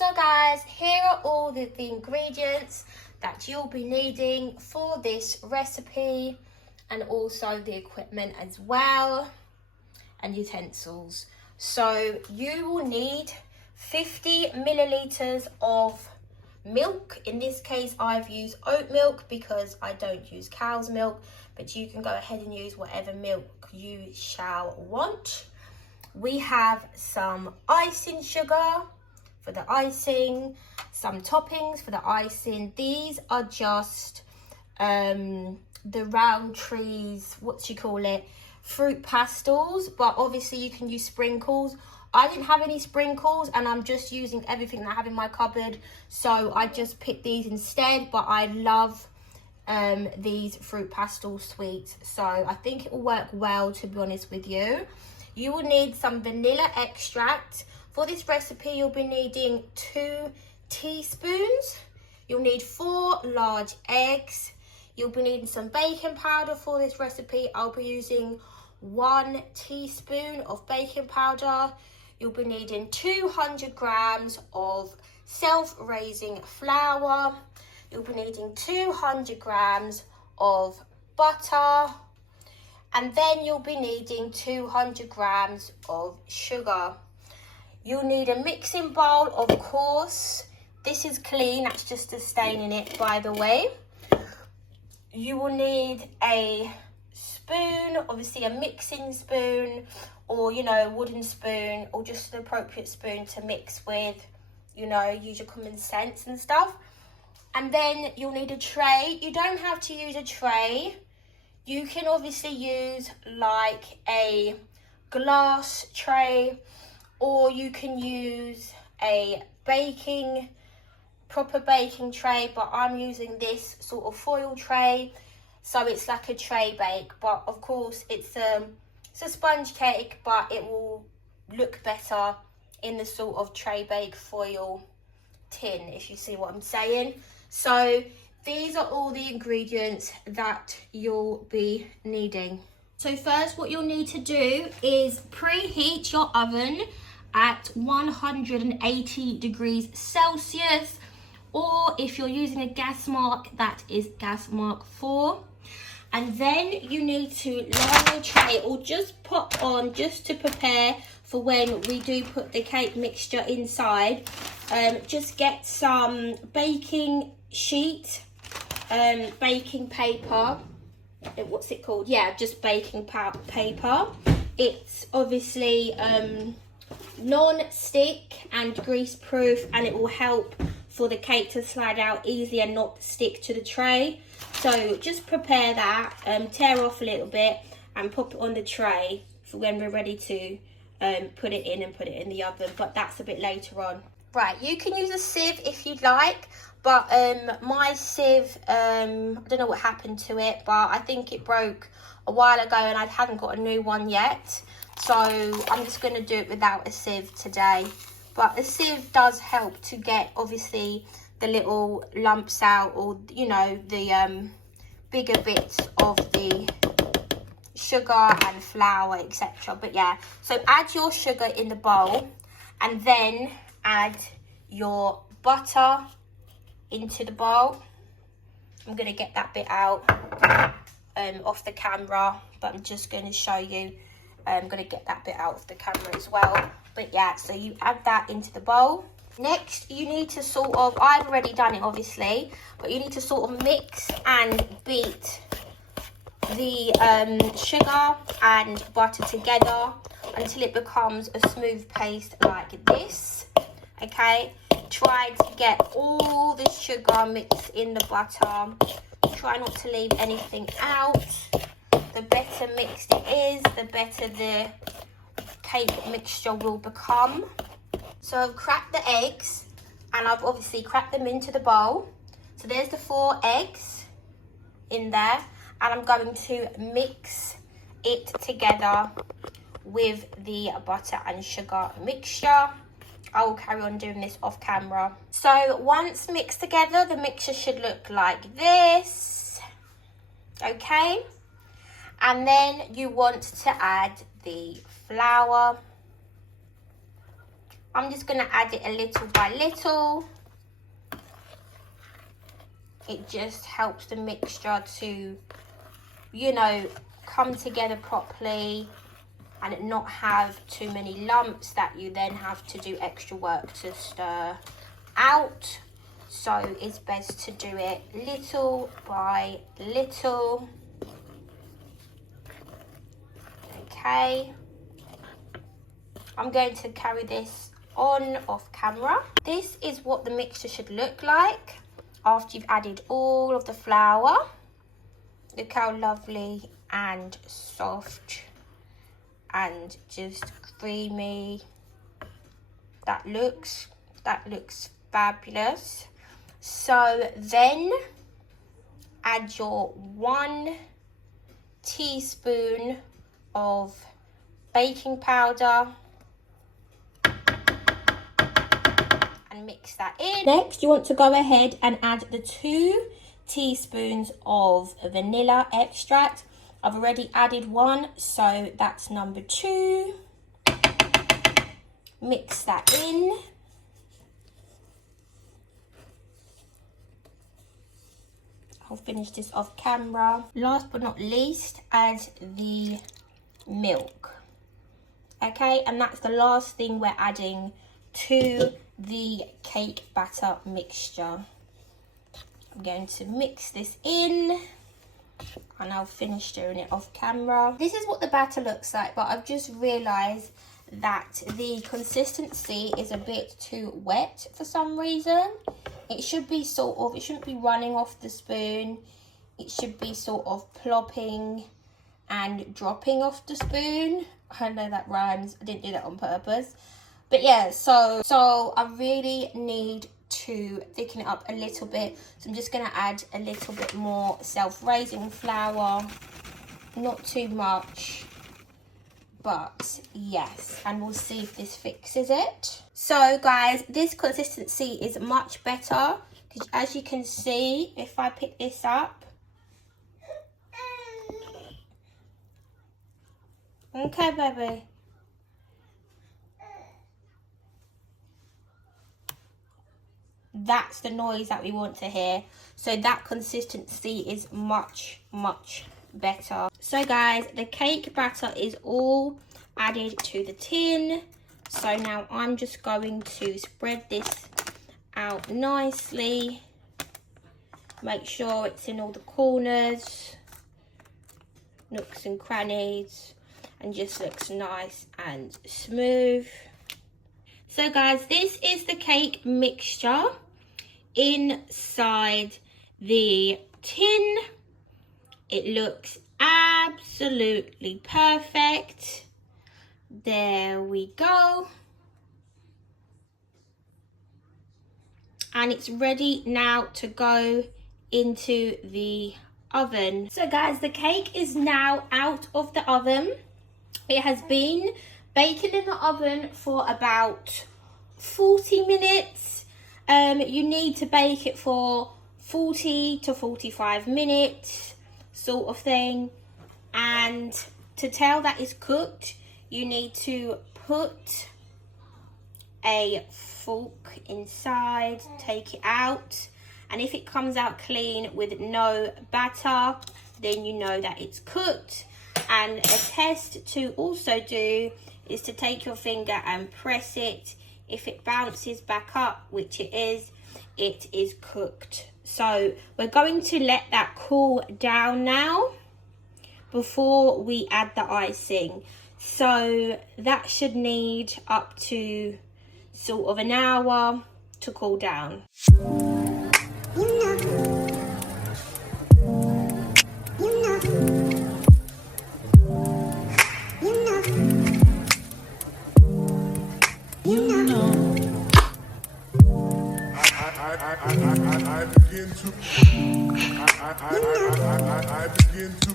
So guys, here are all the ingredients that you'll be needing for this recipe, and also the equipment as well, and utensils. So you will need 50 milliliters of milk. In this case, I've used oat milk because I don't use cow's milk, but you can go ahead and use whatever milk you shall want. We have some icing sugar for the icing, some toppings for the icing. These are just the Roundtree's, fruit pastels, but obviously you can use sprinkles. I didn't have any sprinkles and I'm just using everything that I have in my cupboard, so I just picked these instead. But I love these fruit pastel sweets, so I think it will work well, to be honest with you. You will need some vanilla extract. For this recipe, you'll be needing 2 teaspoons. You'll need 4 large eggs. You'll be needing some baking powder for this recipe. I'll be using 1 teaspoon of baking powder. You'll be needing 200 grams of self-raising flour. You'll be needing 200 grams of butter. And then you'll be needing 200 grams of sugar. You'll need a mixing bowl, of course. This is clean, that's just a stain in it, by the way. You will need a spoon, obviously a mixing spoon, or, you know, a wooden spoon, or just an appropriate spoon to mix with, you know, use your common sense and stuff. And then you'll need a tray. You don't have to use a tray. You can obviously use like a glass tray, or you can use a proper baking tray, but I'm using this sort of foil tray, so it's like a tray bake. But of course it's a sponge cake, but it will look better in the sort of tray bake foil tin, if you see what I'm saying. So these are all the ingredients that you'll be needing. So first, what you'll need to do is preheat your oven at 180 degrees Celsius, or if you're using a gas mark, that is gas mark 4. And then you need to line your tray, or just put on, just to prepare for when we do put the cake mixture inside. Just get some baking sheet, baking paper, what's it called? Yeah, just baking paper. It's obviously non-stick and grease proof, and it will help for the cake to slide out easily and not stick to the tray. So just prepare that, tear off a little bit and pop it on the tray for when we're ready to put it in the oven, but that's a bit later on. Right, you can use a sieve if you'd like, but my sieve, I don't know what happened to it, but I think it broke a while ago and I hadn't got a new one yet. So I'm just going to do it without a sieve today. But a sieve does help to get, obviously, the little lumps out, or, you know, the bigger bits of the sugar and flour, etc. But yeah, so add your sugar in the bowl, and then add your butter into the bowl. I'm going to get that bit out off the camera, but I'm just going to show you. I'm going to get that bit out of the camera as well. But yeah, so you add that into the bowl. Next, you need to sort of, I've already done it obviously, but you need to sort of mix and beat the sugar and butter together until it becomes a smooth paste like this. Okay, try to get all the sugar mixed in the butter. Try not to leave anything out. The better mixed it is, the better the cake mixture will become. So I've cracked the eggs, and I've obviously cracked them into the bowl. So there's the 4 eggs in there, and I'm going to mix it together with the butter and sugar mixture. I will carry on doing this off camera. So once mixed together, the mixture should look like this. Okay, and then you want to add the flour I'm just going to add it a little by little. It just helps the mixture to, you know, come together properly and not have too many lumps that you then have to do extra work to stir out. So it's best to do it little by little. Okay, I'm going to carry this on off camera. This is what the mixture should look like after you've added all of the flour. Look how lovely and soft and just creamy that looks. That looks fabulous. So then add your 1 teaspoon of baking powder and mix that in. Next, you want to go ahead and add the 2 teaspoons of vanilla extract. I've already added 1, so that's number 2. Mix that in. I'll finish this off camera. Last but not least, add the milk. Okay, and that's the last thing we're adding to the cake batter mixture. I'm going to mix this in and I'll finish stirring it off camera. This is what the batter looks like, but I've just realised that the consistency is a bit too wet for some reason. It should be sort of, it shouldn't be running off the spoon. It should be sort of plopping and dropping off the spoon. I know that rhymes, I didn't do that on purpose. But yeah, so I really need to thicken it up a little bit. So I'm just gonna add a little bit more self-raising flour, not too much, but yes, and we'll see if this fixes it. So guys, this consistency is much better because as you can see, if I pick this up, okay baby, that's the noise that we want to hear. So that consistency is much better. So guys, the cake batter is all added to the tin. So now I'm just going to spread this out nicely. Make sure it's in all the corners, nooks and crannies, and just looks nice and smooth. So guys, this is the cake mixture inside the tin. It looks absolutely perfect. There we go. And it's ready now to go into the oven. So guys, the cake is now out of the oven. It has been baking in the oven for about 40 minutes. You need to bake it for 40 to 45 minutes sort of thing. And to tell that it's cooked, you need to put a fork inside, take it out, and if it comes out clean with no batter, then you know that it's cooked. And a test to also do is to take your finger and press it. If it bounces back up, which it is cooked. So we're going to let that cool down now before we add the icing. So that should need up to sort of an hour to cool down. I begin to